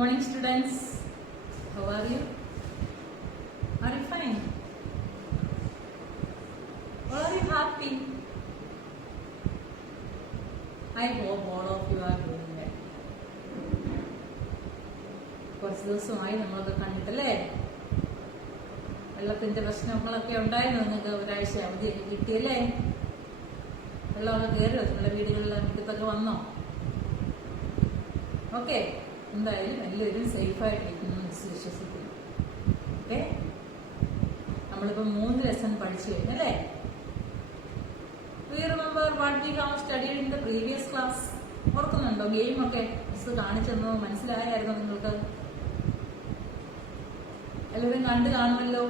morning, students. How are you? Are you fine? Or are you happy? I hope all of you are doing well. കുറച്ച് ദിവസമായി നമ്മളൊക്കെ കണ്ടിട്ടല്ലേ? വെള്ളത്തിന്റെ പ്രശ്നങ്ങളൊക്കെ ഉണ്ടായിരുന്നു. നിങ്ങൾക്ക് ഒരാഴ്ച അവധി കിട്ടിയല്ലേ? വെള്ളമൊക്കെ കയറിയോ? നിങ്ങളുടെ വീടുകളിലെ മുറ്റത്തൊക്കെ വന്നോ? ഓക്കെ, എന്തായാലും എല്ലാവരും സേഫായിട്ടിരിക്കുന്നു വിശ്വസിക്കുന്നു. ഓക്കെ, നമ്മളിപ്പോ 3 ലെസൺ പഠിച്ചു കഴിഞ്ഞല്ലേ? We remember what we have studied in the previous class. ഓർക്കുന്നുണ്ടോ? ഗെയിമൊക്കെ മിസ് കാണിച്ചെന്നോ മനസ്സിലായായിരുന്നോ നിങ്ങൾക്ക്? എല്ലാവരും കണ്ടു കാണുമല്ലോ.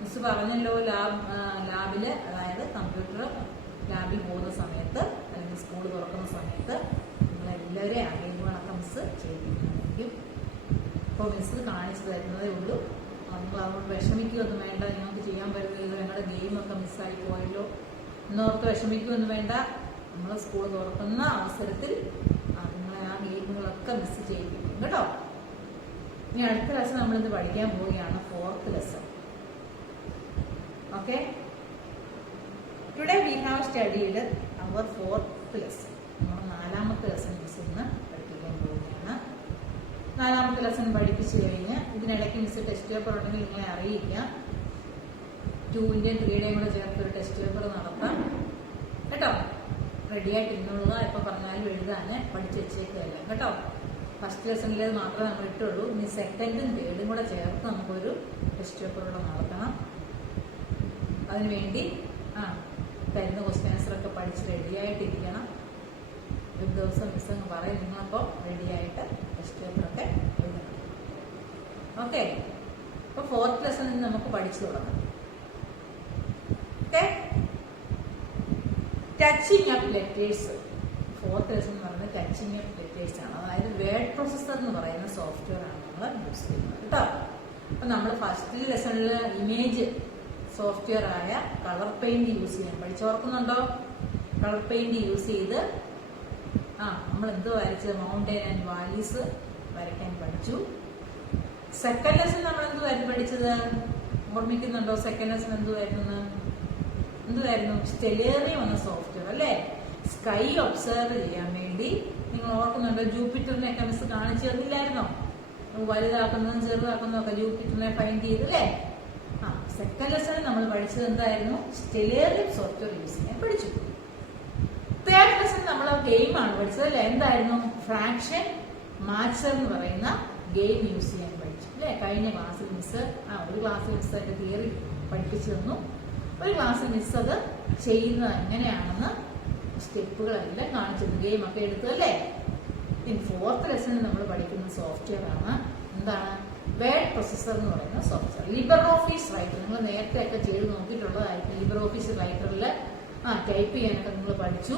മിസ് പറഞ്ഞല്ലോ, ലാബില്, അതായത് കമ്പ്യൂട്ടർ ലാബിൽ പോകുന്ന സമയത്ത് അല്ലെങ്കിൽ സ്കൂൾ തുറക്കുന്ന സമയത്ത് നിങ്ങളെല്ലാവരെയും ആ ഗെയിമുകളൊക്കെ മിസ് ചെയ്തിരിക്കും. ഇപ്പോൾ മിസ് കാണിച്ചു തരുന്നതേ ഉള്ളൂ. നിങ്ങൾ അതുകൊണ്ട് വിഷമിക്കുകയൊന്നും വേണ്ട. നിങ്ങൾക്ക് ചെയ്യാൻ പറ്റുന്നില്ല, ഞങ്ങളുടെ ഗെയിമൊക്കെ മിസ്സായി പോയല്ലോ എന്നോർത്ത് വിഷമിക്കുകയൊന്നും വേണ്ട. നമ്മൾ സ്കൂൾ തുറക്കുന്ന അവസരത്തിൽ നിങ്ങളെ ആ ഗെയിമുകളൊക്കെ മിസ് ചെയ്യിപ്പിക്കും കേട്ടോ. ഇനി അടുത്ത ലെസൺ നമ്മളിന്ന് പഠിക്കാൻ പോവുകയാണ്, 4th lesson. Okay, today we have studied our 4th lesson. നമ്മൾ 4ാമത്തെ ലെസൺ മിസ് ഇന്ന് പഠിപ്പിക്കാൻ പോവുകയാണ്. 4ാമത്തെ ലെസൺ പഠിപ്പിച്ചു കഴിഞ്ഞ് ഇതിനിടയ്ക്ക് മിസ് ടെസ്റ്റ് പേപ്പർ ഉണ്ടെങ്കിൽ നിങ്ങളെ അറിയിക്കാം. 2ന്റെയും 3യുടെയും കൂടെ ചേർത്ത് ഒരു ടെസ്റ്റ് പേപ്പർ നടത്താം കേട്ടോ. റെഡി ആയിട്ടിരുന്നുള്ള എപ്പോൾ പറഞ്ഞാലും എഴുതാന് പഠിച്ചു വെച്ചേക്കല്ല കേട്ടോ. ഫസ്റ്റ് ലെസണിലേത് മാത്രമേ നമ്മൾ ഇട്ടുള്ളൂ. ഇനി 2ും 3ും കൂടെ ചേർത്ത് നമുക്കൊരു ടെസ്റ്റ് പേപ്പർ കൂടെ നടത്തണം. അതിനുവേണ്ടി തരുന്ന ക്വസ്റ്റ്യൻ ആൻസറൊക്കെ പഠിച്ച് റെഡിയായിട്ടിരിക്കണം. ഒരു ദിവസം മിസ് അങ്ങ് പറയും, നിങ്ങളപ്പോൾ റെഡിയായിട്ട് ടെസ്റ്റ് പേപ്പറൊക്കെ എഴുതണം. ഓക്കെ, അപ്പോൾ 4th ലെസൺ നമുക്ക് പഠിച്ചു തുടങ്ങാം. Okay, touching up letters. 4th lesson എന്ന് പറയുന്നത് ടച്ചിങ് അപ്പ് ലെറ്റേഴ്സ് ആണ്. അതായത് വേർഡ് പ്രോസസർ എന്ന് പറയുന്ന സോഫ്റ്റ്വെയർ ആണ് നമ്മൾ യൂസ് ചെയ്യുന്നത് കേട്ടോ. അപ്പൊ നമ്മൾ ഫസ്റ്റ് ലെസണിൽ ഇമേജ് സോഫ്റ്റ്വെയർ ആയ കളർ പെയിന്റ് യൂസ് ചെയ്യാൻ പഠിച്ചോർക്കുന്നുണ്ടോ? കളർ പെയിന്റ് യൂസ് ചെയ്ത് നമ്മൾ എന്ത് വരച്ചത്? മൗണ്ടൈൻ ആൻഡ് വാലീസ് വരയ്ക്കാൻ പഠിച്ചു. 2nd ലെസൺ നമ്മൾ എന്തുവായിരുന്നു പഠിച്ചത്? ഓർമ്മിക്കുന്നുണ്ടോ? 2nd ലെസൺ എന്തുവായിരുന്നു? സ്റ്റെലേറിയം എന്ന സോഫ്റ്റ്വെയർ അല്ലേ? സ്കൈ ഒബ്സർവ് ചെയ്യാൻ വേണ്ടി. നിങ്ങൾ ഓർക്കുന്നുണ്ടോ? ജൂപ്പിറ്ററിനെയൊക്കെ മിസ് കാണിച്ചു തന്നില്ലായിരുന്നോ? വലുതാക്കുന്നതും ചെറുതാക്കുന്നതും ഒക്കെ ജൂപ്പിറ്ററിനെ ഫൈൻഡ് ചെയ്തല്ലേ? 2nd ലെസണിൽ നമ്മൾ പഠിച്ചത് എന്തായിരുന്നു? സ്റ്റെലേറിയം സോഫ്റ്റ്വെയർ യൂസ് ചെയ്യാൻ പഠിച്ചു. 3rd ലെസൺ നമ്മൾ ഗെയിമാണ് പഠിച്ചത് അല്ലെ? എന്തായിരുന്നു? ഫ്രാക്ഷൻ മാച്ചർ എന്ന് പറയുന്ന ഗെയിം യൂസ് ചെയ്യാൻ പഠിച്ചു അല്ലെ? കഴിഞ്ഞ ക്ലാസ്സിൽ മിസ് ഒരു ക്ലാസ്സിൽ മിസ് അതിന്റെ തിയറി പഠിപ്പിച്ചു തന്നു. ഒരു ക്ലാസ്സിൽ മിസ് അത് ചെയ്യുന്നത് എങ്ങനെയാണെന്ന് സ്റ്റെപ്പുകളെല്ലാം കാണിച്ചിരുന്നു. ഗെയിമൊക്കെ എടുത്തു അല്ലേ? ഇനി 4th ലെസണിൽ നമ്മൾ പഠിക്കുന്ന സോഫ്റ്റ്വെയർ ആണ് എന്താണ്? വേർഡ് പ്രോസസർ എന്ന് പറയുന്ന സോഫ്റ്റ്വെയർ. ലിബർ ഓഫീസ് റൈറ്റർ നിങ്ങൾ നേരത്തെ ഒക്കെ ചെയ്ത് നോക്കിയിട്ടുള്ളതായിരിക്കും. ലിബർ ഓഫീസ് റൈറ്ററിൽ ടൈപ്പ് ചെയ്യാനൊക്കെ നിങ്ങൾ പഠിച്ചു.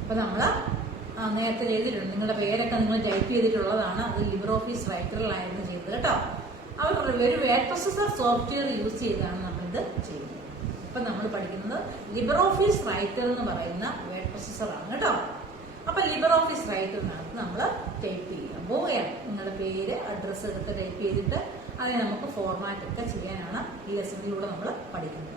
അപ്പൊ നമ്മള് നേരത്തെ ചെയ്തിട്ടുണ്ട്. നിങ്ങളുടെ പേരൊക്കെ നിങ്ങൾ ടൈപ്പ് ചെയ്തിട്ടുള്ളതാണ്. അത് ലിബർ ഓഫീസ് റൈറ്ററിലായിരുന്നു ചെയ്തത് കേട്ടോ. അവർ ഒരു വേർഡ് പ്രോസസർ സോഫ്റ്റ്വെയർ യൂസ് ചെയ്താണ് നമ്മളിത് ചെയ്യുന്നത്. അപ്പൊ നമ്മൾ പഠിക്കുന്നത് ലിബർ ഓഫീസ് റൈറ്റർ എന്ന് പറയുന്ന വേർഡ് പ്രോസസർ ആണ് കേട്ടോ. അപ്പൊ ലിബർ ഓഫീസ് റൈറ്ററിനകത്ത് നമ്മൾ ടൈപ്പ് ചെയ്യാൻ പോവുകയാണ്. നിങ്ങളുടെ പേര്, അഡ്രസ്സ് എടുത്ത് ടൈപ്പ് ചെയ്തിട്ട് അതിനെ നമുക്ക് ഫോർമാറ്റ് ഒക്കെ ചെയ്യാനാണ് ഈ ലെസണിലൂടെ നമ്മൾ പഠിക്കുന്നത്.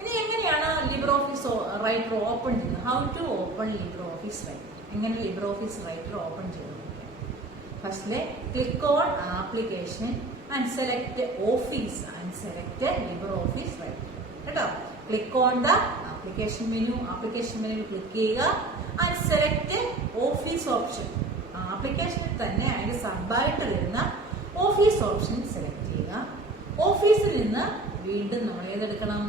ഇനി എങ്ങനെയാണ് ലിബർ ഓഫീസ് റൈറ്റർ ഓപ്പൺ ചെയ്യുന്നത്? How to open LibreOffice Writer. എങ്ങനെ ലിബർ ഓഫീസ് റൈറ്റർ ഓപ്പൺ ചെയ്ത് ഫസ്റ്റിലെ click on application and select office and select LibreOffice Writer കേട്ടോ. Click on the application menu. Application menu click ചെയ്യുക and select office option. ആപ്ലിക്കേഷനിൽ തന്നെ അതിന്റെ സബായിട്ട് വരുന്ന office option select ചെയ്യുക. ഓഫീസിൽ നിന്ന് വീണ്ടും നമ്മൾ ഏതെടുക്കണം?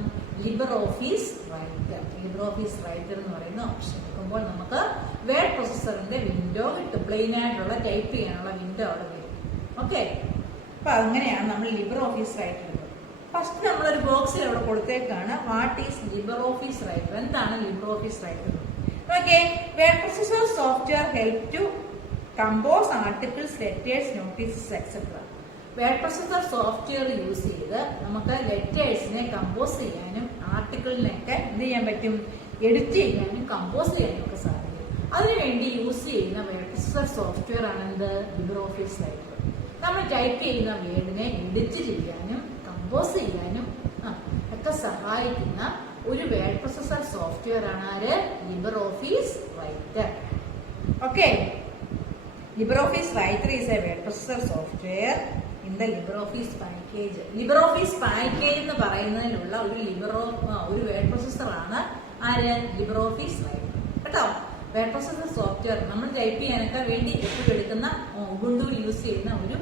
LibreOffice Writer. LibreOffice Writer എന്ന് പറയുന്ന ഓപ്ഷൻ എടുക്കുമ്പോൾ നമുക്ക് വേർഡ് പ്രോസസറിന്റെ വിൻഡോ കിട്ടും. പ്ലെയിൻ ആയിട്ടുള്ള ടൈപ്പ് ചെയ്യാനുള്ള വിൻഡോ അവിടെ വരും. ഓക്കെ, അപ്പൊ അങ്ങനെയാണ് നമ്മൾ ലിബർ ഓഫീസ് റൈറ്റർ എടുക്കുന്നത്. ഫസ്റ്റ് നമ്മളൊരു ബോക്സിൽ അവിടെ കൊടുത്തേക്കാണ് what is LibreOffice Writer. എന്താണ് LibreOffice Writer? Okay, word processor software help to compose articles, letters, notices et cetera. Word processor software use ചെയ്ത് നമുക്ക് ലെറ്റേഴ്സിനെ കമ്പോസ് ചെയ്യാനും ആർട്ടിക്കിളിനൊക്കെ എന്ത് ചെയ്യാൻ പറ്റും? എഡിറ്റ് ചെയ്യാനും കമ്പോസ് ചെയ്യാനും ഒക്കെ സാധിക്കും. അതിനുവേണ്ടി യൂസ് ചെയ്യുന്ന വേർഡ് പ്രോസസർ സോഫ്റ്റ്വെയർ ആണ് എന്ത്? LibreOffice writer. നമ്മൾ ടൈപ്പ് ചെയ്യുന്ന വേർഡിനെ എഡിറ്റ് ചെയ്യാനും കമ്പോസ് ചെയ്യാനും ഒക്കെ സഹായിക്കുന്ന ഒരു വേർഡ് പ്രോസസർ സോഫ്റ്റ്വെയർ ആണ് ആര്? LibreOffice writer. Okay, LibreOffice writer is A word processor software in the LibreOffice package. LibreOffice package എന്ന് പറയുന്നതിലുള്ള ഒരു വേർഡ് പ്രോസസർ ആണ് ആര്? LibreOffice writer. കേട്ടോ, വേർഡ് പ്രോസസർ സോഫ്റ്റ്വെയർ നമ്മൾ ടൈപ്പ് ചെയ്യാനൊക്കെ വേണ്ടി എപ്പോഴും എടുക്കുന്ന ഉബുണ്ടു യൂസ് ചെയ്യുന്ന ഒരു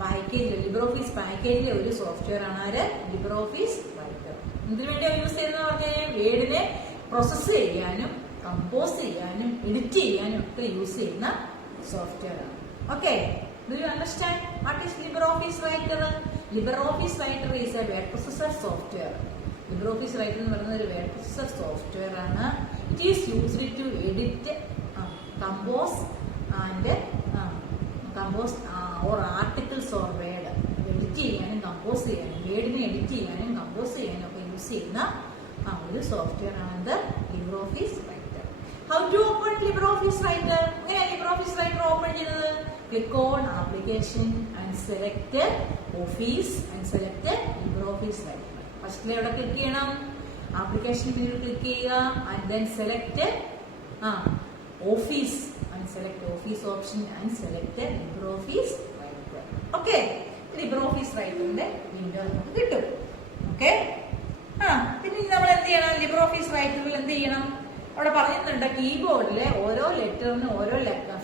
പാക്കേജ്, ലിബ്രിയോഫീസ് പാക്കേജിലെ ഒരു സോഫ്റ്റ്വെയർ ആണ് ആര്? LibreOffice writer. ഇതിനു വേണ്ടിയാണ് യൂസ് ചെയ്യുന്നത് പറഞ്ഞാൽ വേർഡിനെ പ്രോസസ് ചെയ്യാനും കമ്പോസ് ചെയ്യാനും എഡിറ്റ് ചെയ്യാനും ഒക്കെ യൂസ് ചെയ്യുന്ന സോഫ്റ്റ്വെയർ ആണ്. Okay, do you understand what is LibreOffice Writer? LibreOffice Writer is a word processor software. LibreOffice Writer എന്ന് പറയുന്നത് ഒരു word processor software ആണ്. It is used to edit, compose or articles or word. Edit ചെയ്യാനും compose ചെയ്യാനും വേർഡിനെ edit ചെയ്യാനും compose ചെയ്യാനും ഒക്കെ use ചെയ്യുന്ന ഒരു സോഫ്റ്റ്വെയർ ആണ് LibreOffice Writer. How to open LibreOffice Writer? എങ്ങനെയാണ് LibreOffice Writer ഓപ്പൺ ചെയ്യുന്നത്? Click on application and select office and select LibreOffice Writer. First എവിടെ ക്ലിക്ക് ചെയ്യണം? ആപ്ലിക്കേഷൻ മെനുവിൽ ക്ലിക്ക് ചെയ്യുക and then select office and select office option and select LibreOffice Writer. Okay, LibreOffice Writerന്റെ window നമുക്ക് കിട്ടും. Okay, പിന്നെ നമ്മൾ എന്ത് ചെയ്യണം? LibreOffice Writerൽ എന്ത് ചെയ്യണം? അവിടെ പറയുന്നുണ്ട് കീബോർഡിലെ ഓരോ ലെറ്ററിനും ഓരോ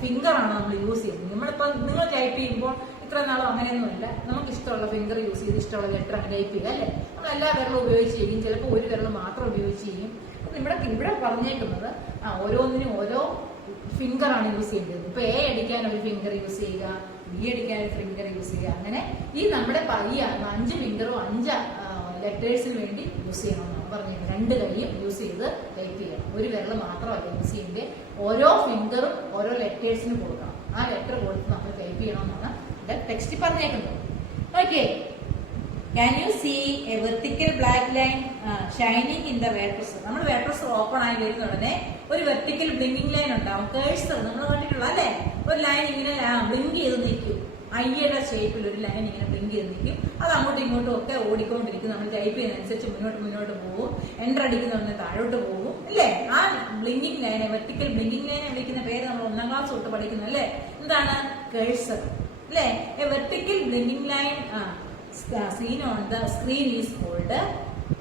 ഫിംഗർ ആണ് നമ്മൾ യൂസ് ചെയ്യുന്നത്. നിങ്ങൾ ടൈപ്പ് ചെയ്യുമ്പോൾ ഇത്ര നാളും അങ്ങനെയൊന്നുമില്ല, നമുക്ക് ഇഷ്ടമുള്ള ഫിംഗർ യൂസ് ചെയ്ത് ഇഷ്ടമുള്ള ലെറ്റർ അങ്ങനെ ടൈപ്പ് ചെയ്യുക അല്ലേ? നമ്മൾ എല്ലാ വിരലും ഉപയോഗിച്ച് ചെയ്യും, ചിലപ്പോൾ ഒരു വിരൽ മാത്രം ഉപയോഗിച്ച് ചെയ്യും. ഇവിടെ പറഞ്ഞേക്കുന്നത് ഓരോന്നിനും ഓരോ ഫിംഗർ ആണ് യൂസ് ചെയ്യേണ്ടത്. ഇപ്പൊ എ അടിക്കാൻ ഒരു ഫിംഗർ യൂസ് ചെയ്യുക, ബി അടിക്കാൻ ഒരു ഫിംഗർ യൂസ് ചെയ്യുക, അങ്ങനെ ഈ നമ്മുടെ 5 ഫിംഗറും 5 ലെറ്റേഴ്സിന് വേണ്ടി യൂസ് ചെയ്യണമെന്നാണ് പറഞ്ഞത്. 2 കൈയും യൂസ് ചെയ്ത് ടൈപ്പ് ചെയ്യണം. ഒരു വിരൽ മാത്രമല്ല യൂസ് ചെയ്യേണ്ടത്, ഓരോ ഫിംഗറും ഓരോ ലെറ്റേഴ്സിന് കൊടുക്കണം. ആ ലെറ്റർ കൊടുത്ത് നമ്മൾ ടൈപ്പ് ചെയ്യണമെന്നാണ് ഇവിടെ ടെക്സ്റ്റ് പറഞ്ഞേക്കുന്നത്. Okay, can you see a vertical black line shining in the word processor? നമ്മൾ വേർഡ് പ്രോസസർ ഓപ്പൺ ആയി വരുന്ന ഉടനെ ഒരു വെർട്ടിക്കൽ ബ്ലിങ്കിങ് ലൈൻ ഉണ്ടാവും. കേഴ്സർ നമ്മൾ കണ്ടിട്ടുള്ള അല്ലേ? ഒരു ലൈൻ ഇങ്ങനെ ബ്ലിങ്ക് ചെയ്ത് നിൽക്കും. ഐയുടെ ഷേപ്പിൽ ഒരു ലൈൻ ഇങ്ങനെ ബ്ലിങ്ക് ചെയ്ത് നിൽക്കും. അത് അങ്ങോട്ടും ഇങ്ങോട്ടും ഒക്കെ ഓടിക്കൊണ്ടിരിക്കും. നമ്മൾ ടൈപ്പ് ചെയ്യുന്നതനുസരിച്ച് മുന്നോട്ട് പോകും. എൻ്റർ അടിക്കുന്ന താഴോട്ട് പോകും അല്ലേ? ആ ബ്ലിങ്കിങ് ലൈനെ, വെർട്ടിക്കൽ ബ്ലിങ്കിങ് ലൈനെ വിളിക്കുന്ന പേര് നമ്മൾ 1ാം ക്ലാസ് തൊട്ട് പഠിക്കുന്നത് അല്ലേ? എന്താണ്? കേഴ്സർ അല്ലേ? A vertical blinking line seen on the screen is called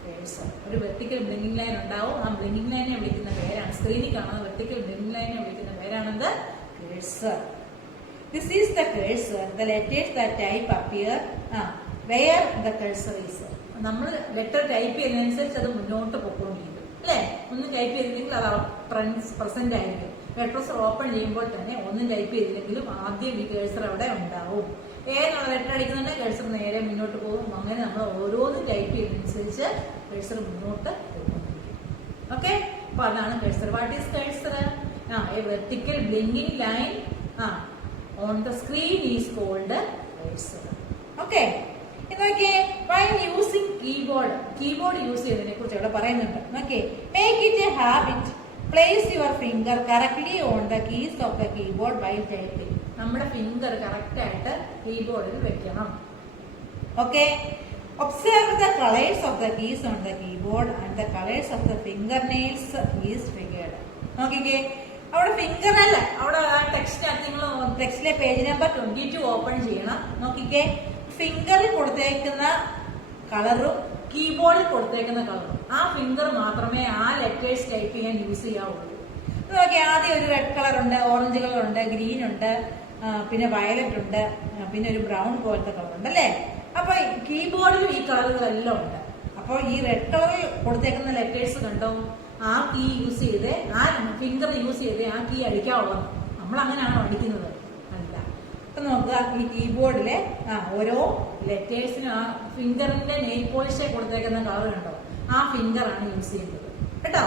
cursor. ഒരു വെർട്ടിക്കൽ ബ്ലിങ്കിങ് ലൈൻ ഉണ്ടാവും. ആ ബ്ലിങ്കിങ് ലൈനെ വിളിക്കുന്ന പേരാണ്, സ്ക്രീനിൽ കാണുന്ന വെർട്ടിക്കൽ ബ്ലിങ്കിങ് ലൈനെ വിളിക്കുന്ന പേരാണത് cursor. This is the cursor. The letters that type appear where the cursor is. നമ്മൾ letter type ചെയ്യുന്നതനുസരിച്ച് അത് മുന്നോട്ട് പൊക്കോണ്ടിരിക്കും അല്ലേ? ഒന്നും ടൈപ്പ് ചെയ്തില്ലെങ്കിൽ അത് പ്രസന്റ് ആയിരിക്കും. വേർഡ് പ്രോസസർ ഓപ്പൺ ചെയ്യുമ്പോൾ തന്നെ ഒന്നും ടൈപ്പ് ചെയ്തില്ലെങ്കിലും ആദ്യം ഈ കേഴ്സർ അവിടെ ഉണ്ടാവും. ഏനുള്ള ലെറ്റർ അടിക്കുന്നുണ്ടെങ്കിൽ കേഴ്സർ നേരെ മുന്നോട്ട് പോകും. അങ്ങനെ നമ്മൾ ഓരോന്നും ടൈപ്പ് ചെയ്യുന്നതനുസരിച്ച് കേഴ്സർ മുന്നോട്ട് പോകുന്നിരിക്കും. ഓക്കെ, അപ്പൊ അതാണ് cursor. What is cursor? A vertical blinking line on the screen is called cursor. Okay, നോക്കിയേ, വൈൽ യൂസിങ് കീബോർഡ് യൂസ് ചെയ്യുന്നതിനെ കുറിച്ച് ഇവിടെ പറയുന്നുണ്ട്. നോക്കിയേ, make it a habit, place your finger correctly on the keys of the keyboard while typing. നമ്മുടെ finger correct ആയിട്ട് കീബോർഡിൽ വെക്കണം. Okay, observe the colours of the keys on the keyboard and the colours of the finger nails is figured. നോക്കിക്കേ, അവിടെ finger അല്ല, അവിടെ ആ ടെക്സ്റ്റിനകത്ത് നിങ്ങൾ ടെക്സ്റ്റിലെ പേജ് നമ്പർ 22 ഓപ്പൺ ചെയ്യണം. നോക്കിക്കേ, ഫിംഗറിൽ കൊടുത്തേക്കുന്ന കളറും കീബോർഡിൽ കൊടുത്തേക്കുന്ന കളറും, ആ ഫിംഗർ മാത്രമേ ആ ലെറ്റേഴ്സ് ടൈപ്പ് ചെയ്യാൻ യൂസ് ചെയ്യാവുള്ളൂ. നോക്കി, ആദ്യം ഒരു റെഡ് കളർ ഉണ്ട്, ഓറഞ്ച് കളർ ഉണ്ട്, ഗ്രീൻ ഉണ്ട്, പിന്നെ വയലറ്റ് ഉണ്ട്, പിന്നെ ഒരു ബ്രൗൺ പോലത്തെ കളർ ഉണ്ട് അല്ലേ? അപ്പൊ കീബോർഡിലും ഈ കളറുകളെല്ലാം ഉണ്ട്. അപ്പോൾ ഈ റെഡ് കളറിൽ കൊടുത്തേക്കുന്ന ലെറ്റേഴ്സ് കണ്ടോ? ആ കീ യൂസ് ചെയ്ത്, ആ ഫിംഗർ യൂസ് ചെയ്ത് ആ കീ അടിക്കാവുള്ളത്. നമ്മൾ അങ്ങനെയാണോ അടിക്കുന്നത്? അല്ല. അപ്പൊ നോക്കുക, ഈ കീബോർഡിലെ ഓരോ ലെറ്റേഴ്സിനും ആ ഫിംഗറിന്റെ നെയിൽ പോളിഷെ കൊടുത്തേക്കുന്ന കളർ കണ്ടോ? ആ ഫിംഗർ ആണ് യൂസ് ചെയ്യുന്നത് കേട്ടോ.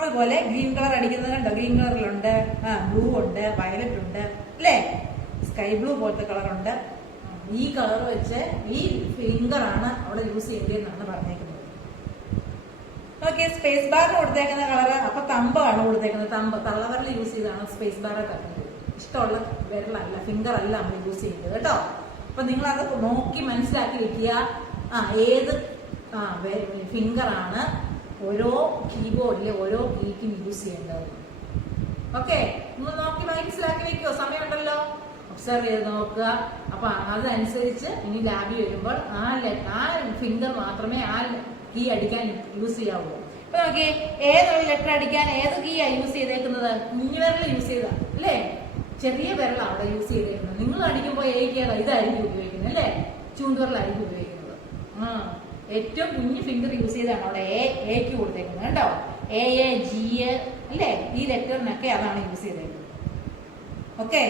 അതുപോലെ ഗ്രീൻ കളർ അടിക്കുന്നത് കണ്ടോ? ഗ്രീൻ കളറിലുണ്ട്, ബ്ലൂ ഉണ്ട്, വയലറ്റ് ഉണ്ട് അല്ലേ? സ്കൈ ബ്ലൂ പോലത്തെ കളറുണ്ട്. ഈ കളർ വെച്ച് ഈ ഫിംഗർ ആണ് അവിടെ യൂസ് ചെയ്യേണ്ടതെന്നാണ് പറഞ്ഞേക്കുന്നത്. ഓക്കെ, സ്പേസ് ബാറിന് കൊടുത്തേക്കുന്ന കളറ് അപ്പൊ തമ്പാണ് കൊടുത്തേക്കുന്നത്. തമ്പ് തള്ളവരൽ യൂസ് ചെയ്താണ് സ്പേസ് ബാറൊക്കെ ഇഷ്ടമുള്ള വിരലല്ല, ഫിംഗർ അല്ല നമ്മൾ യൂസ് ചെയ്യുന്നത് കേട്ടോ. അപ്പൊ നിങ്ങൾ അത് നോക്കി മനസ്സിലാക്കി വെക്കുക. ഏത് ഫിംഗർ ആണ് ഓരോ കീബോർഡിലെ ഓരോ കീക്കും യൂസ് ചെയ്യേണ്ടത്. ഓക്കെ, നിങ്ങൾ നോക്കി മനസ്സിലാക്കി വെക്കുവോ? സമയമുണ്ടല്ലോ, ഒബ്സർവ് ചെയ്ത് നോക്കുക. അപ്പൊ അതനുസരിച്ച് ഇനി ലാബിൽ വരുമ്പോൾ ആ ഫിംഗർ മാത്രമേ ആ കീ അടിക്കാൻ യൂസ് ചെയ്യാവൂ. ഇപ്പൊ നോക്കിയേ, ഏതൊരു ലെറ്റർ അടിക്കാൻ ഏത് കീയാ യൂസ് ചെയ്തേക്കുന്നത്? കുഞ്ഞു വിരൽ യൂസ് ചെയ്ത അല്ലേ, ചെറിയ വിരലാണ് അവിടെ യൂസ് ചെയ്തേക്കുന്നത്. നിങ്ങൾ അടിക്കുമ്പോൾ ഇതായിരിക്കും ഉപയോഗിക്കുന്നത് അല്ലേ, ചൂണ്ടുവിരലായിരിക്കും ഉപയോഗിക്കുന്നത്. ഏറ്റവും കുഞ്ഞു ഫിംഗർ യൂസ് ചെയ്താണ് അവിടെ എക്ക് കൊടുത്തേക്കുന്നത് കേട്ടോ. എ ജി അല്ലേ, ഈ ലെറ്ററിനൊക്കെ അതാണ് യൂസ് ചെയ്തേക്കുന്നത്. ഓക്കെ,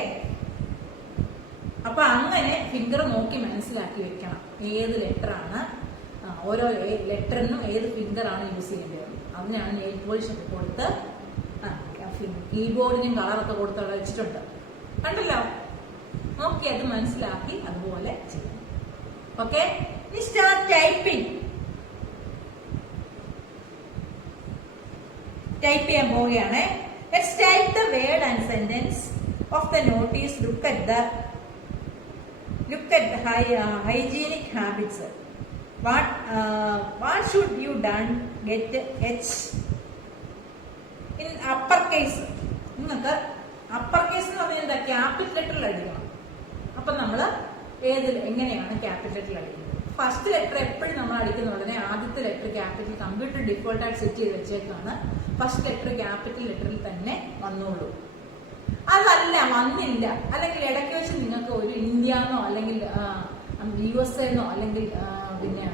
അപ്പൊ അങ്ങനെ ഫിംഗർ നോക്കി മനസ്സിലാക്കി വെക്കണം ഏത് ലെറ്ററാണ്, ഓരോ ലെറ്ററിനും ഏത് ഫിംഗർ ആണ് യൂസ് ചെയ്യേണ്ടത്. അതിനാണ് നെയിൽ പോളിഷ് ഒക്കെ കൊടുത്ത് കീബോർഡിനും കളറൊക്കെ കൊടുത്ത് അവിടെ വെച്ചിട്ടുണ്ട് കണ്ടല്ലോ. നോക്കി അത് മനസ്സിലാക്കി അതുപോലെ ചെയ്യണം. Okay, start typing. ടൈപ്പ് ചെയ്യാൻ പോവുകയാണ്. Let's type the word and sentence of the notice. Look at hygienic habits. What should you done get H in upper case? നിങ്ങൾക്ക് അപ്പർ കേസ് എന്ന് പറഞ്ഞാൽ എന്താ, ക്യാപിറ്റൽ ലെറ്ററിൽ അടിക്കണം. അപ്പൊ നമ്മള് എങ്ങനെയാണ് ക്യാപിറ്റൽ ലെറ്ററിൽ അടിക്കുന്നത്? ഫസ്റ്റ് ലെറ്റർ എപ്പോഴും നമ്മൾ അടിക്കുന്ന ഉടനെ ആദ്യത്തെ ലെറ്റർ ക്യാപിറ്റൽ, കമ്പ്യൂട്ടർ ഡിഫോൾട്ട് ആയിട്ട് സെറ്റ് ചെയ്ത് വെച്ചേക്കാണ്. ഫസ്റ്റ് ലെറ്റർ ക്യാപിറ്റൽ ലെറ്ററിൽ തന്നെ വന്നോളൂ. അതല്ല വന്നില്ല, അല്ലെങ്കിൽ ഇടയ്ക്ക് വെച്ച് നിങ്ങൾക്ക് ഒരു ഇന്ത്യന്നോ അല്ലെങ്കിൽ USA എന്നോ അല്ലെങ്കിൽ പിന്നെ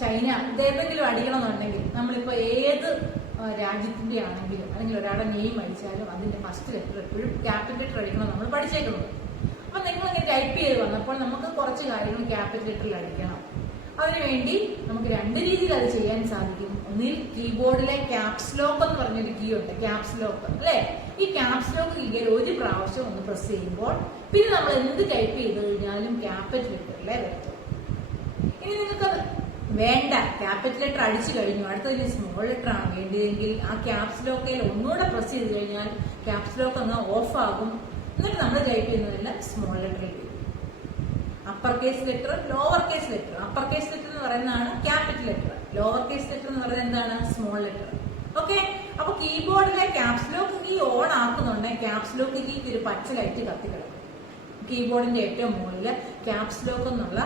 ചൈന ഇതേതെങ്കിലും അടിക്കണമെന്നുണ്ടെങ്കിൽ നമ്മളിപ്പോ ഏത് രാജ്യത്തിന്റെ ആണെങ്കിലും അല്ലെങ്കിൽ ഒരാളുടെ നെയിം അടിച്ചാലും അതിന്റെ ഫസ്റ്റ് ലെറ്റർ എപ്പോഴും ക്യാപിറ്റൽ ലെറ്റർ അടിക്കണം നമ്മൾ പഠിച്ചേക്കുന്നത്. അപ്പൊ നിങ്ങൾ ഇങ്ങനെ ടൈപ്പ് ചെയ്ത് വന്നപ്പോൾ നമുക്ക് കുറച്ച് കാര്യങ്ങൾ ക്യാപിറ്റൽ ലെറ്ററിൽ അടിക്കണം. അതിനുവേണ്ടി നമുക്ക് രണ്ട് രീതിയിൽ അത് ചെയ്യാൻ സാധിക്കും. ഒന്നിൽ കീബോർഡിലെ ക്യാപ്സ് ലോക്ക് എന്ന് പറഞ്ഞൊരു കീ ഉണ്ട്, ക്യാപ്സ് ലോക്ക് അല്ലെ. ഈ ക്യാപ്സ് ലോക്ക് കീയിൽ ഒരു പ്രാവശ്യം ഒന്ന് പ്രസ് ചെയ്യുമ്പോൾ പിന്നെ നമ്മൾ എന്ത് ടൈപ്പ് ചെയ്ത് കഴിഞ്ഞാലും ക്യാപിറ്റൽ ലെറ്ററിലെ വരത്തുള്ളൂ. ഇനി നിങ്ങൾക്ക് വേണ്ട, ക്യാപിറ്റൽ ലെറ്റർ അടിച്ചു കഴിഞ്ഞു, അടുത്തതിന് സ്മോൾ ലെറ്റർ ആണ് വേണ്ടതെങ്കിൽ ആ ക്യാപ്സ് ലോക്കയിൽ ഒന്നുകൂടെ പ്രസ് ചെയ്ത് കഴിഞ്ഞാൽ ക്യാപ്സ് ലോക്ക് അങ്ങ് ഓഫ് ആകും. എന്നിട്ട് നമ്മൾ ടൈപ്പ് ചെയ്യുന്നതെല്ലാം സ്മോൾ ലെറ്ററിൽ വരും. Upper case letter, lower case letter. Upper case letter എന്ന് പറയുന്നതാണ് capital letter, lower case letter എന്ന് പറയുന്നത് എന്താണ്, സ്മോൾ ലെറ്റർ. ഓക്കെ, അപ്പൊ കീബോർഡിലെ ക്യാപ്സ് ലോക്ക് കീ ഓൺ ആക്കുന്നുണ്ടെങ്കിൽ ക്യാപ്സ് ലോക്ക് കീക്ക് ഒരു പച്ച ലൈറ്റ് കത്തിക്കിടക്കും. കീബോർഡിന്റെ ഏറ്റവും മുകളിൽ ക്യാപ്സ് ലോക്ക് എന്നുള്ള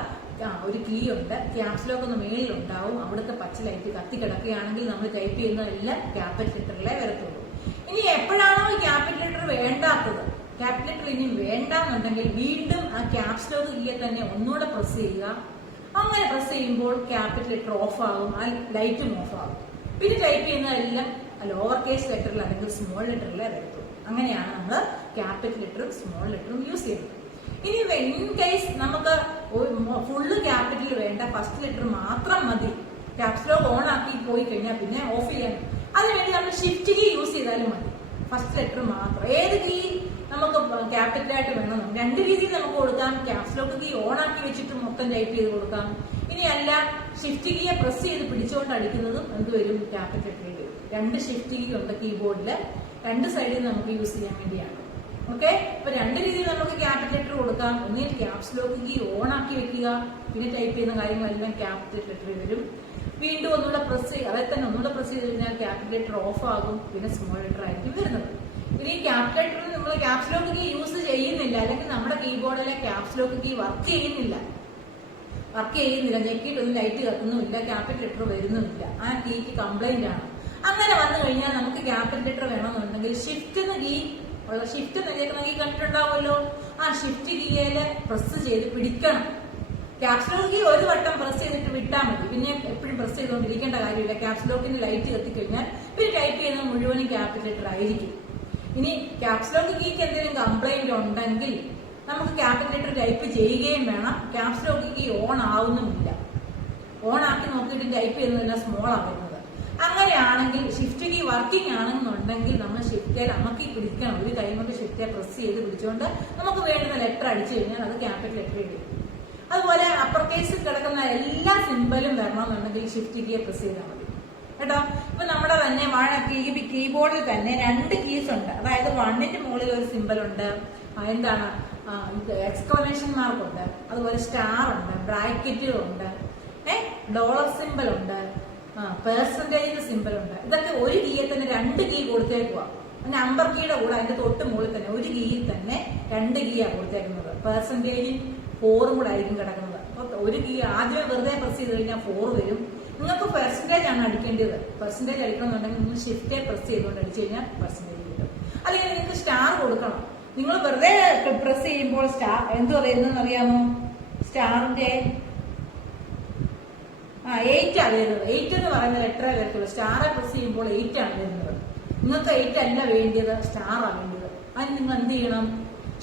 ഒരു കീ ഉണ്ട്, ക്യാപ്സ് ലോക്ക് ഒന്ന് മേളിലുണ്ടാവും. അവിടുത്തെ പച്ച ലൈറ്റ് കത്തിക്കിടക്കുകയാണെങ്കിൽ നമ്മൾ ടൈപ്പ് ചെയ്യുന്നതെല്ലാം ക്യാപിറ്റൽ ലെറ്ററിലെ വരത്തുള്ളൂ. ഇനി എപ്പോഴാണോ ഈ ക്യാപിറ്റൽ ലെറ്റർ വേണ്ടാത്തത്, ക്യാപിറ്റൽ ലെറ്റർ ഇനി വേണ്ടാന്നുണ്ടെങ്കിൽ വീണ്ടും ആ ക്യാപ്സ് ലോക്ക് കീയെ തന്നെ ഒന്നുകൂടെ പ്രസ് ചെയ്യുക. അങ്ങനെ പ്രസ് ചെയ്യുമ്പോൾ ക്യാപിറ്റൽ ലെറ്റർ ഓഫ് ആകും, ആ ലൈറ്റും ഓഫ് ആകും. പിന്നെ ടൈപ്പ് ചെയ്യുന്നതെല്ലാം ലോവർ കേസ് ലെറ്ററിൽ അല്ലെങ്കിൽ സ്മോൾ ലെറ്ററിലെ വരത്തുള്ളൂ. അങ്ങനെയാണ് നമ്മൾ ക്യാപിറ്റൽ ലെറ്ററും സ്മോൾ ലെറ്ററും യൂസ് ചെയ്യുന്നത്. ഇനി ഇൻ കേസ് നമുക്ക് ഫുള്ള് ക്യാപിറ്റൽ വേണ്ട, ഫസ്റ്റ് ലെറ്റർ മാത്രം മതി, ക്യാപ്സ് ലോക്ക് ഓൺ ആക്കി പോയി കഴിഞ്ഞാൽ പിന്നെ ഓഫ് ചെയ്യാൻ, അതിനുവേണ്ടി നമ്മൾ ഷിഫ്റ്റ് കീ യൂസ് ചെയ്താലും മതി. ഫസ്റ്റ് ലെറ്റർ മാത്രം, ഏത് കീ നമുക്ക് ക്യാപിറ്റലായിട്ട് വേണം, രണ്ട് രീതിയിൽ നമുക്ക് കൊടുക്കാം. ക്യാപ്സ് ലോക്ക് കീ ഓൺ ആക്കി വെച്ചിട്ട് മൊത്തം ടൈപ്പ് ചെയ്ത് കൊടുക്കാം. ഇനി അല്ല, ഷിഫ്റ്റ് കീയെ പ്രസ് ചെയ്ത് പിടിച്ചുകൊണ്ട് അടിക്കുന്നതും എന്തുവരും, ക്യാപിറ്റൽ ലെറ്ററിൽ വരും. രണ്ട് ഷിഫ്റ്റ് കീ ഉണ്ട് കീബോർഡിൽ, രണ്ട് സൈഡിൽ നമുക്ക് യൂസ് ചെയ്യാൻ വേണ്ടിയാണ്. ഓക്കെ, അപ്പൊ രണ്ട് രീതിയിൽ നമുക്ക് ക്യാപിറ്റൽ ലെറ്റർ കൊടുക്കാം. ഒന്നിൽ ക്യാപ്സ് ലോക്ക് കീ ഓൺ ആക്കി വെക്കുക, പിന്നെ ടൈപ്പ് ചെയ്യുന്ന കാര്യങ്ങളെല്ലാം ക്യാപിറ്റൽ ലെറ്ററിൽ വരും. വീണ്ടും ഒന്നുകൂടെ പ്രസ് ചെയ്യുക, അതായത് തന്നെ ഒന്നുകൂടെ പ്രസ് ചെയ്ത് കഴിഞ്ഞാൽ ക്യാപിറ്റൽ ലെറ്റർ ഓഫ് ആകും, പിന്നെ സ്മോൾ ലെറ്റർ ആയിരിക്കും വരുന്നത്. പിന്നെ ഈ ക്യാപിറ്റൽ ലെറ്ററിൽ നമ്മൾ ക്യാപ്സ് ലോക്ക് കീ യൂസ് ചെയ്യുന്നില്ല, അല്ലെങ്കിൽ നമ്മുടെ കീബോർഡിലെ ക്യാപ്സ് ലോക്ക് കീ വർക്ക് ചെയ്യുന്നില്ല, ഞെക്കിയിട്ടൊന്നും ലൈറ്റ് കത്തുന്നുമില്ല, ക്യാപിറ്റൽ ലെറ്റർ വരുന്നുമില്ല, ആ കീക്ക് കംപ്ലൈന്റ് ആണ്. അങ്ങനെ വന്നു കഴിഞ്ഞാൽ നമുക്ക് ക്യാപിറ്റൽ ലെറ്റർ വേണമെന്നുണ്ടെങ്കിൽ ഷിഫ്റ്റ് എന്ന കീ ഉള്ള, ഷിഫ്റ്റ് എന്ന കീ കണ്ടിട്ടുണ്ടാവുമല്ലോ, ആ ഷിഫ്റ്റ് കീയില് പ്രസ് ചെയ്ത് പിടിക്കണം. ക്യാപ്സ് ലോക്ക് കീ ഒരു വട്ടം പ്രസ് ചെയ്തിട്ട് വിട്ടാൽ മതി, പിന്നെ എപ്പോഴും പ്രസ് ചെയ്തുകൊണ്ടിരിക്കേണ്ട കാര്യമില്ല. ക്യാപ്സ് ലോക്കിന്റെ ലൈറ്റ് കത്തിക്കഴിഞ്ഞാൽ പിന്നെ ടൈപ്പ് ചെയ്യുന്നത് മുഴുവനും ക്യാപിറ്റൽ ലെറ്റർ ആയിരിക്കും. ഇനി ക്യാപ്സ് ലോക്ക് കീക്ക് എന്തെങ്കിലും കംപ്ലൈന്റ് ഉണ്ടെങ്കിൽ നമുക്ക് ക്യാപിറ്റൽ ലെറ്റർ ടൈപ്പ് ചെയ്യുകയും വേണം. ക്യാപ്സ് ലോക്ക് കീ ഓൺ ആവുന്നുമില്ല, ഓൺ ആക്കി നോക്കിയിട്ട് ടൈപ്പ് ചെയ്യുന്നതെല്ലാം സ്മോൾ ആവുന്നത്. അങ്ങനെയാണെങ്കിൽ ഷിഫ്റ്റ് കീ വർക്കിംഗ് ആണെന്നുണ്ടെങ്കിൽ നമ്മൾ ഷിഫ്റ്റ് അമക്കി പിടിക്കണം, ഒരു കൈ കൊണ്ട് ഷിഫ്റ്റ് പ്രസ് ചെയ്ത് പിടിച്ചുകൊണ്ട് നമുക്ക് വേണ്ടുന്ന ലെറ്റർ അടിച്ചു കഴിഞ്ഞാൽ അത് ക്യാപിറ്റൽ ലെറ്റർ വരും. അതുപോലെ അപ്പർ കേസിൽ കിടക്കുന്ന എല്ലാ സിമ്പലും വരണമെന്നുണ്ടെങ്കിൽ ഷിഫ്റ്റ് കീയെ പ്രസ് ചെയ്താൽ മതി. കേട്ടോ. ഇപ്പൊ നമ്മുടെ തന്നെ കീബോർഡിൽ തന്നെ 2 കീസ് ഉണ്ട്. അതായത് 1ന്റെ മുകളിൽ ഒരു സിമ്പൽ ഉണ്ട്, എന്താണ് എക്സ്ക്ലമേഷൻ മാർക്ക് ഉണ്ട്, അതുപോലെ സ്റ്റാർ ഉണ്ട്, ബ്രാക്കറ്റുകളുണ്ട്, ഡോളർ സിമ്പൽ ഉണ്ട്, പെർസെന്റേജ് സിമ്പൽ ഉണ്ട്. ഇതൊക്കെ ഒരു കീയെ തന്നെ 2 കീ കൊടുത്തേക്കുക. നമ്പർ കീയുടെ കൂടെ അതിന്റെ തൊട്ട് മുകളിൽ തന്നെ ഒരു കീയിൽ തന്നെ 2 കീയാണ് കൊടുത്തേക്കുന്നത്. പെർസെന്റേജും 4ഉം കൂടെ ആയിരിക്കും കിടക്കുന്നത്. അപ്പൊ ഒരു കീ ആദ്യമേ വെറുതെ പ്രസ് ചെയ്ത് കഴിഞ്ഞാൽ 4 വരും. നിങ്ങൾക്ക് പെർസെന്റേജ് ആണ് അടിക്കേണ്ടത്. പെർസെന്റേജ് അടിക്കണമെന്നുണ്ടെങ്കിൽ നിങ്ങൾ ഷിഫ്റ്റ് പ്രസ് ചെയ്തുകൊണ്ട് അടിച്ചു കഴിഞ്ഞാൽ പെർസെന്റേജ് കിട്ടും. അല്ലെങ്കിൽ നിങ്ങൾക്ക് സ്റ്റാർ കൊടുക്കണം. നിങ്ങൾ വെറുതെ പ്രസ് ചെയ്യുമ്പോൾ സ്റ്റാർ എന്ത് പറയുന്നതെന്ന് അറിയാമോ? സ്റ്റാറിന്റെ 8 ആണ് വരുന്നത്. 8 എന്ന് പറയുന്ന ലെറ്ററേ വരത്തുള്ളൂ. സ്റ്റാറെ പ്രസ് ചെയ്യുമ്പോൾ 8 ആണ് വരുന്നത്. നിങ്ങൾക്ക് 8 അല്ല വേണ്ടിയത്, സ്റ്റാർ ആണ് വേണ്ടത്. അതിന് നിങ്ങൾ എന്ത് ചെയ്യണം?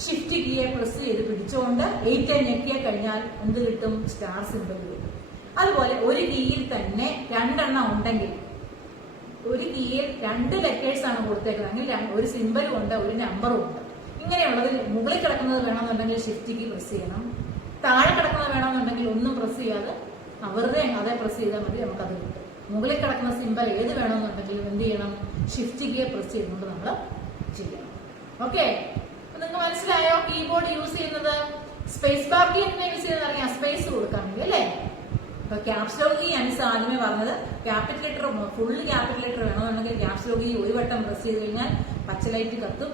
ഷിഫ്റ്റ് കീയെ പ്രസ് ചെയ്ത് പിടിച്ചുകൊണ്ട് 8 ഞെക്കിയ കഴിഞ്ഞാൽ എന്ത് കിട്ടും? സ്റ്റാർ സിമ്പിൾ കിട്ടും. അതുപോലെ ഒരു കീയിൽ തന്നെ 2 എണ്ണം ഉണ്ടെങ്കിൽ, ഒരു കീയിൽ 2 ലെറ്റേഴ്സ് ആണ് കൊടുത്തേക്കുന്നതെങ്കിൽ ഒരു സിമ്പിളും ഉണ്ട്, ഒരു നമ്പറും ഉണ്ട്. ഇങ്ങനെയുള്ളതിൽ മുകളിൽ കിടക്കുന്നത് വേണമെന്നുണ്ടെങ്കിൽ ഷിഫ്റ്റ് കീ പ്രസ് ചെയ്യണം. താഴെ കിടക്കുന്നത് വേണമെന്നുണ്ടെങ്കിൽ ഒന്നും പ്രസ് ചെയ്യാതെ വെറുതെ അതേ പ്രസ് ചെയ്താൽ മതി, നമുക്കത് കിട്ടും. മുകളിൽ കിടക്കുന്ന സിമ്പിൾ ഏത് വേണമെന്നുണ്ടെങ്കിലും എന്ത് ചെയ്യണം? ഷിഫ്റ്റ് കീയെ പ്രസ് ചെയ്തുകൊണ്ട് നമ്മൾ ചെയ്യണം. ഓക്കെ, നിങ്ങൾക്ക് മനസ്സിലായോ? കീബോർഡ് യൂസ് ചെയ്യുന്നത് സ്പേസ് ബാർ കീ എന്തിനാ യൂസ് ചെയ്യുന്നത് അറിയാം? സ്പേസ് കൊടുക്കാൻ വേണ്ടി അല്ലേ? അപ്പൊ ക്യാപ്സ് ലോക്ക് കീ ആണ് ആദ്യമേ പറഞ്ഞത്. Capital letter full capital letter വേണമെന്നുണ്ടെങ്കിൽ ക്യാപ്സ് ലോക്ക് കീ ഒരു വട്ടം പ്രസ് ചെയ്ത് കഴിഞ്ഞാൽ പച്ച ലൈറ്റ് കത്തും.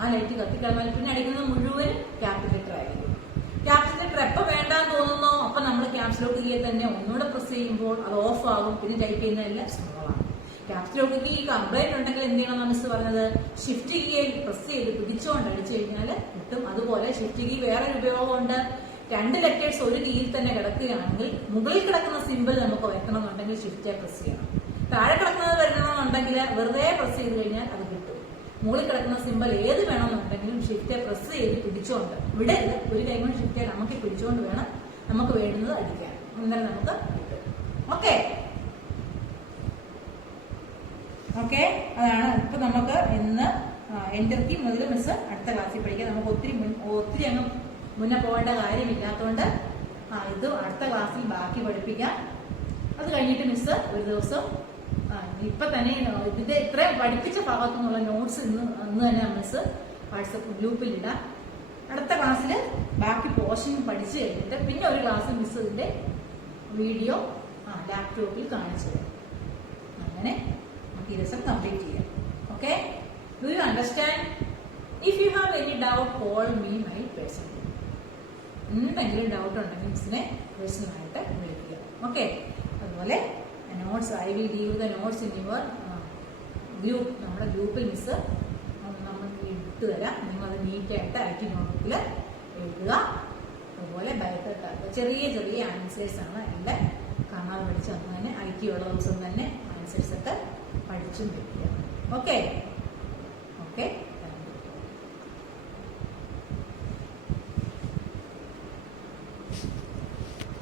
ആ ലൈറ്റ് കത്തിക്കഴിഞ്ഞാൽ പിന്നെ അടിക്കുന്നത് മുഴുവൻ ക്യാപിറ്റൽ ലെറ്റർ ആയിരിക്കും. ക്യാപ്സ് ലെറ്റർ എപ്പോൾ വേണ്ടാന്ന് തോന്നുന്നോ അപ്പൊ നമ്മൾ ക്യാപ്സ് ലോക്ക് കീയെ തന്നെ ഒന്നുകൂടെ പ്രസ് ചെയ്യുമ്പോൾ അത് ഓഫ് ആകും. പിന്നെ ടൈപ്പ് ചെയ്യുന്നതെല്ലാം സ്മോളാണ്. ക്യാപ്സ് ലോക്ക് കീ കംപ്ലൈന്റ് ഉണ്ടെങ്കിൽ എന്ത് ചെയ്യണം? മിസ് പറഞ്ഞത് ഷിഫ്റ്റ് കീയെ പ്രസ് ചെയ്ത് പിടിച്ചുകൊണ്ട് അടിച്ചു കഴിഞ്ഞാൽ കിട്ടും. അതുപോലെ ഷിഫ്റ്റ് കീ വേറൊരു ഉപയോഗമുണ്ട്. 2 ലെറ്റേഴ്സ് ഒരു കീയിൽ തന്നെ കിടക്കുകയാണെങ്കിൽ മുകളിൽ കിടക്കുന്ന സിമ്പിൾ നമുക്ക് വയ്ക്കണമെന്നുണ്ടെങ്കിൽ ഷിഫ്റ്റ് പ്രസ് ചെയ്യണം. താഴെ കിടക്കുന്നത് വരണമെന്നുണ്ടെങ്കിൽ വെറുതെ പ്രസ് ചെയ്ത് കഴിഞ്ഞാൽ അത് കിട്ടും. മുകളിൽ കിടക്കുന്ന സിമ്പിൾ ഏത് വേണമെന്നുണ്ടെങ്കിലും ഷിഫ്റ്റ് പ്രസ് ചെയ്ത് പിടിച്ചുകൊണ്ട് ഇവിടെ ഒരു കൈ കൊണ്ട് ഷിഫ്റ്റ് നമുക്ക് പിടിച്ചുകൊണ്ട് വേണം നമുക്ക് വേണ്ടുന്നത് അടിക്കാൻ. അന്നേരം നമുക്ക് കിട്ടും. ഓക്കെ ഓക്കെ അതാണ് ഇപ്പൊ നമുക്ക് ഇന്ന് എന്റർ കീ മുതൽ മിസ് അടുത്ത ക്ലാസ്സിൽ പഠിക്കാം. നമുക്ക് ഒത്തിരി അങ്ങ് മുന്നേ പോകേണ്ട കാര്യമില്ലാത്തതുകൊണ്ട് ഇത് അടുത്ത ക്ലാസ്സിൽ ബാക്കി പഠിപ്പിക്കാം. അത് കഴിഞ്ഞിട്ട് മിസ് ഒരു ദിവസം ഇപ്പൊ തന്നെ ഇതിന്റെ ഇത്രയും പഠിപ്പിച്ച ഭാഗത്തു നിന്നുള്ള നോട്ട്സ് ഇന്ന് തന്നെ മിസ് വാട്സപ്പ് ഗ്രൂപ്പിൽ ഇടാം. അടുത്ത ക്ലാസ്സിൽ ബാക്കി പോർഷൻ പഠിച്ചു കഴിഞ്ഞിട്ട് പിന്നെ ഒരു ക്ലാസ് മിസ് ഇതിന്റെ വീഡിയോ ലാപ്ടോപ്പിൽ കാണിച്ചു തരാം. അങ്ങനെ നമുക്ക് ഈ ദിവസം കംപ്ലീറ്റ് ചെയ്യാം. Okay, do you understand? If you have any doubt call me my person. എന്തെങ്കിലും ഡൗട്ട് ഉണ്ടെങ്കിൽ മിസ്സിനെ പേഴ്സണലായിട്ട് വിളിക്കുക. ഓക്കെ, അതുപോലെ notes I will give the notes in your group. നമ്മുടെ ഗ്രൂപ്പിൽ മിസ് നമുക്ക് ഇട്ട് തരാം. നിങ്ങളത് നീറ്റായിട്ട് IT നോട്ട്ബുക്കിൽ എഴുതുക. അതുപോലെ ചെറിയ ചെറിയ ആൻസേഴ്സ് ആണ് എൻ്റെ കാണാതെ പഠിച്ചു അന്ന് തന്നെ IT ഉള്ള ദിവസം തന്നെ ആൻസേഴ്സ് ഒക്കെ പഠിച്ചും വെക്കുക. Okay okay